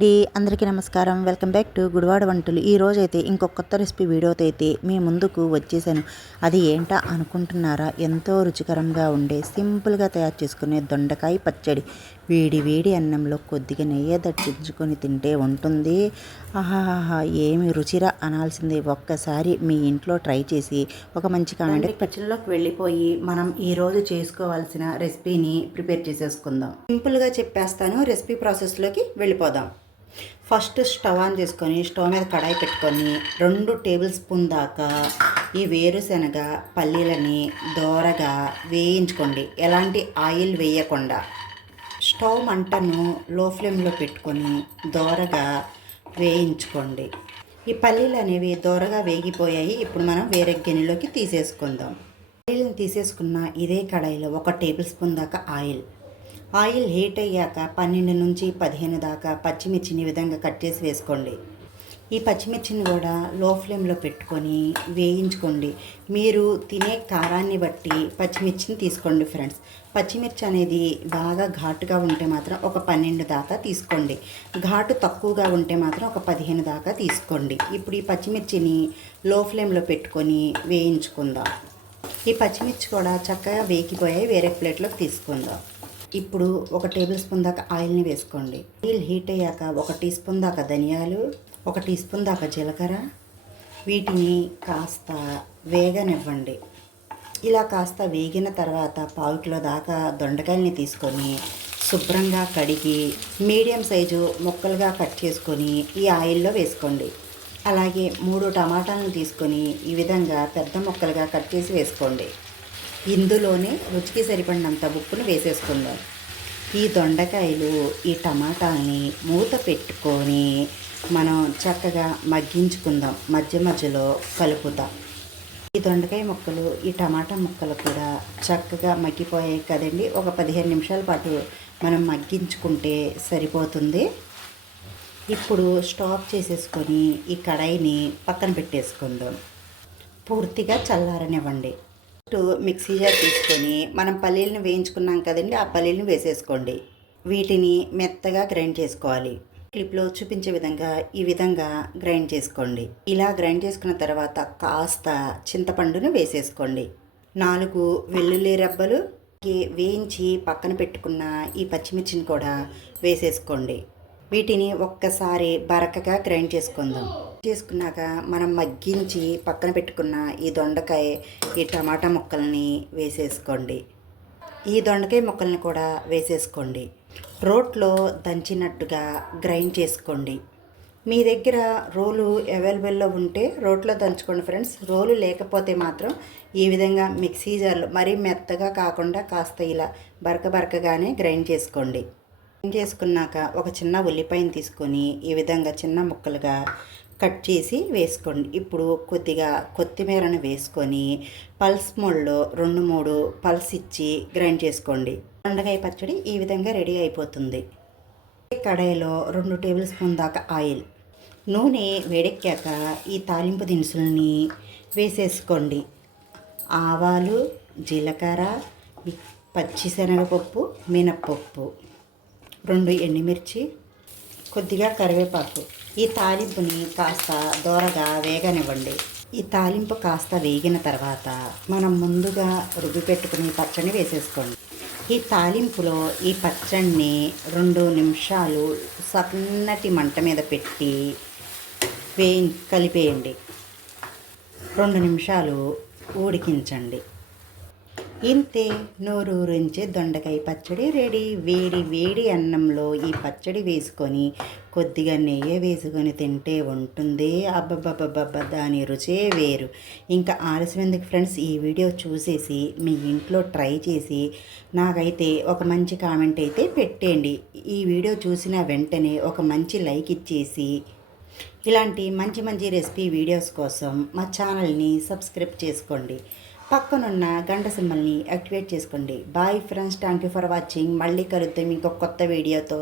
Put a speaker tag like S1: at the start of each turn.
S1: D అందరికీ నమస్కారం. Welcome back to Gudivada వంటలు. ఈ అయితే ఇంకొక కొత్త రెసిపీ వీడియోతో అయితే మీ ముందుకు వచ్చేసాను. అది ఏంటా అనుకుంటున్నారా? ఎంతో రుచికరంగా ఉండే సింపుల్గా తయారు చేసుకునే దొండకాయ పచ్చడి. వేడి వేడి అన్నంలో కొద్దిగా నెయ్యి దట్టించుకొని తింటే ఉంటుంది. ఆహాహా ఏమి రుచిరా అనాల్సిందే. ఒక్కసారి మీ ఇంట్లో ట్రై చేసి ఒక మంచి కామెంట్ పచ్చడిలోకి వెళ్ళిపోయి మనం ఈరోజు చేసుకోవాల్సిన రెసిపీని ప్రిపేర్ చేసేసుకుందాం. సింపుల్గా చెప్పేస్తాను. రెసిపీ ప్రాసెస్లోకి వెళ్ళిపోదాం. ఫస్ట్ స్టవ్ ఆన్ చేసుకొని స్టవ్ మీద కడాయి పెట్టుకొని రెండు టేబుల్ స్పూన్ దాకా ఈ వేరుశనగ పల్లీలని దోరగా వేయించుకోండి. ఎలాంటి ఆయిల్ వేయకుండా. స్టవ్ మంటను లో ఫ్లేమ్లో పెట్టుకొని దోరగా వేయించుకోండి. ఈ పల్లీలు అనేవి దోరగా వేగిపోయాయి. ఇప్పుడు మనం వేరే గిన్నెలోకి తీసేసుకుందాం. పల్లీలను తీసేసుకున్న ఇదే కడాయిలో ఒక టేబుల్ స్పూన్ దాకా ఆయిల్ ఆయిల్ హీట్ అయ్యాక పన్నెండు నుంచి పదిహేను దాకా పచ్చిమిర్చిని ఈ విధంగా కట్ చేసి వేసుకోండి. ఈ పచ్చిమిర్చిని కూడా లో ఫ్లేమ్లో పెట్టుకొని వేయించుకోండి. మీరు తినే కారాన్ని బట్టి పచ్చిమిర్చిని తీసుకోండి ఫ్రెండ్స్. పచ్చిమిర్చి అనేది బాగా ఘాటుగా ఉంటే మాత్రం ఒక పన్నెండు దాకా తీసుకోండి. ఘాటు తక్కువగా ఉంటే మాత్రం ఒక పదిహేను దాకా తీసుకోండి. ఇప్పుడు ఈ పచ్చిమిర్చిని లో ఫ్లేమ్లో పెట్టుకొని వేయించుకుందాం. ఈ పచ్చిమిర్చి కూడా చక్కగా వేగిపోయాయి. వేరే ప్లేట్లోకి తీసుకుందాం. ఇప్పుడు ఒక టేబుల్ స్పూన్ దాకా ఆయిల్ని వేసుకోండి. ఆయిల్ హీట్ అయ్యాక ఒక టీ స్పూన్ దాకా ధనియాలు ఒక టీ స్పూన్ దాకా జీలకర్ర. వీటిని కాస్త వేగనివ్వండి. ఇలా కాస్త వేగిన తర్వాత పావు కిలో దాకా దొండకాయల్ని తీసుకొని శుభ్రంగా కడిగి మీడియం సైజు ముక్కలుగా కట్ చేసుకొని ఈ ఆయిల్లో వేసుకోండి. అలాగే మూడు టమాటాలను తీసుకొని ఈ విధంగా పెద్ద ముక్కలుగా కట్ చేసి వేసుకోండి. ఇందులోనే రుచికి సరిపడినంత ఉప్పును వేసేసుకుందాం. ఈ దొండకాయలు ఈ టమాటాలని మూత పెట్టుకొని మనం చక్కగా మగ్గించుకుందాం. మధ్య మధ్యలో కలుపుతాం. ఈ దొండకాయ ముక్కలు ఈ టమాటా ముక్కలు కూడా చక్కగా మగ్గిపోయాయి కదండి. ఒక పదిహేను నిమిషాల పాటు మనం మగ్గించుకుంటే సరిపోతుంది. ఇప్పుడు స్టాప్ చేసేసుకొని ఈ కడాయిని పక్కన పెట్టేసుకుందాం. పూర్తిగా చల్లారనివ్వండి. మిక్సీ జార్ తీసుకొని మనం పల్లీలను వేయించుకున్నాం కదండి ఆ పల్లీలను వేసేసుకోండి. వీటిని మెత్తగా గ్రైండ్ చేసుకోవాలి. క్లిప్లో చూపించే విధంగా ఈ విధంగా గ్రైండ్ చేసుకోండి. ఇలా గ్రైండ్ చేసుకున్న తర్వాత కాస్త చింతపండును వేసేసుకోండి. నాలుగు వెల్లుల్లి రెబ్బలు వేయించి పక్కన పెట్టుకున్న ఈ పచ్చిమిర్చిని కూడా వేసేసుకోండి. వీటిని ఒక్కసారి బరకగా గ్రైండ్ చేసుకుందాం. చేసుకున్నాక మనం మగ్గించి పక్కన పెట్టుకున్న ఈ దొండకాయ ఈ టమాటా ముక్కల్ని వేసేసుకోండి. ఈ దొండకాయ ముక్కల్ని కూడా వేసేసుకోండి. రోట్లో దంచినట్టుగా గ్రైండ్ చేసుకోండి. మీ దగ్గర రోలు అవైలబుల్లో ఉంటే రోట్లో దంచుకోండి ఫ్రెండ్స్. రోలు లేకపోతే మాత్రం ఈ విధంగా మిక్సీ జార్లో మరీ మెత్తగా కాకుండా కాస్త ఇలా బరక బరకగానే గ్రైండ్ చేసుకోండి. చేసుకున్నాక ఒక చిన్న ఉల్లిపాయను తీసుకొని ఈ విధంగా చిన్న ముక్కలుగా కట్ చేసి వేసుకోండి. ఇప్పుడు కొద్దిగా కొత్తిమీరను వేసుకొని పల్స్ మోడ్లో రెండు మూడు పల్స్ ఇచ్చి గ్రైండ్ చేసుకోండి. దొండకాయ పచ్చడి ఈ విధంగా రెడీ అయిపోతుంది. కడాయిలో రెండు టేబుల్ స్పూన్ దాకా ఆయిల్. నూనె వేడెక్కాక ఈ తాలింపు దినుసులని వేసేసుకోండి. ఆవాలు జీలకర్ర పచ్చిశనగపప్పు మినప్పప్పు. రెండు ఎండుమిర్చి కొద్దిగా కరివేపాకు. ఈ తాలింపుని కాస్త దోరగా వేగనివ్వండి. ఈ తాలింపు కాస్త వేగిన తర్వాత మనం ముందుగా రుబ్బి పెట్టుకుని పచ్చడిని వేసేసుకోండి. ఈ తాలింపులో ఈ పచ్చడిని రెండు నిమిషాలు సన్నటి మంట మీద పెట్టి వే కలిపేయండి. రెండు నిమిషాలు ఉడికించండి. ఇంతే నోరూరించే దొండకాయ పచ్చడి రెడీ. వేడి వేడి అన్నంలో ఈ పచ్చడి వేసుకొని కొద్దిగా నెయ్యి వేసుకొని తింటే ఉంటుంది. అబ్బబ్బబ్బబ్బ దాని రుచే వేరు. ఇంకా ఆలస్యం ఎందుకు ఫ్రెండ్స్? ఈ వీడియో చూసేసి మీ ఇంట్లో ట్రై చేసి నాకైతే ఒక మంచి కామెంట్ అయితే పెట్టేయండి. ఈ వీడియో చూసిన వెంటనే ఒక మంచి లైక్ ఇచ్చేసి ఇలాంటి మంచి మంచి రెసిపీ వీడియోస్ కోసం మా ఛానల్ని సబ్స్క్రైబ్ చేసుకోండి. పక్కనున్న గంట సింబల్ని యాక్టివేట్ చేసుకోండి. Bye friends thank you for watching. మళ్ళీ కలుద్దాం ఇంకొక కొత్త వీడియోతో.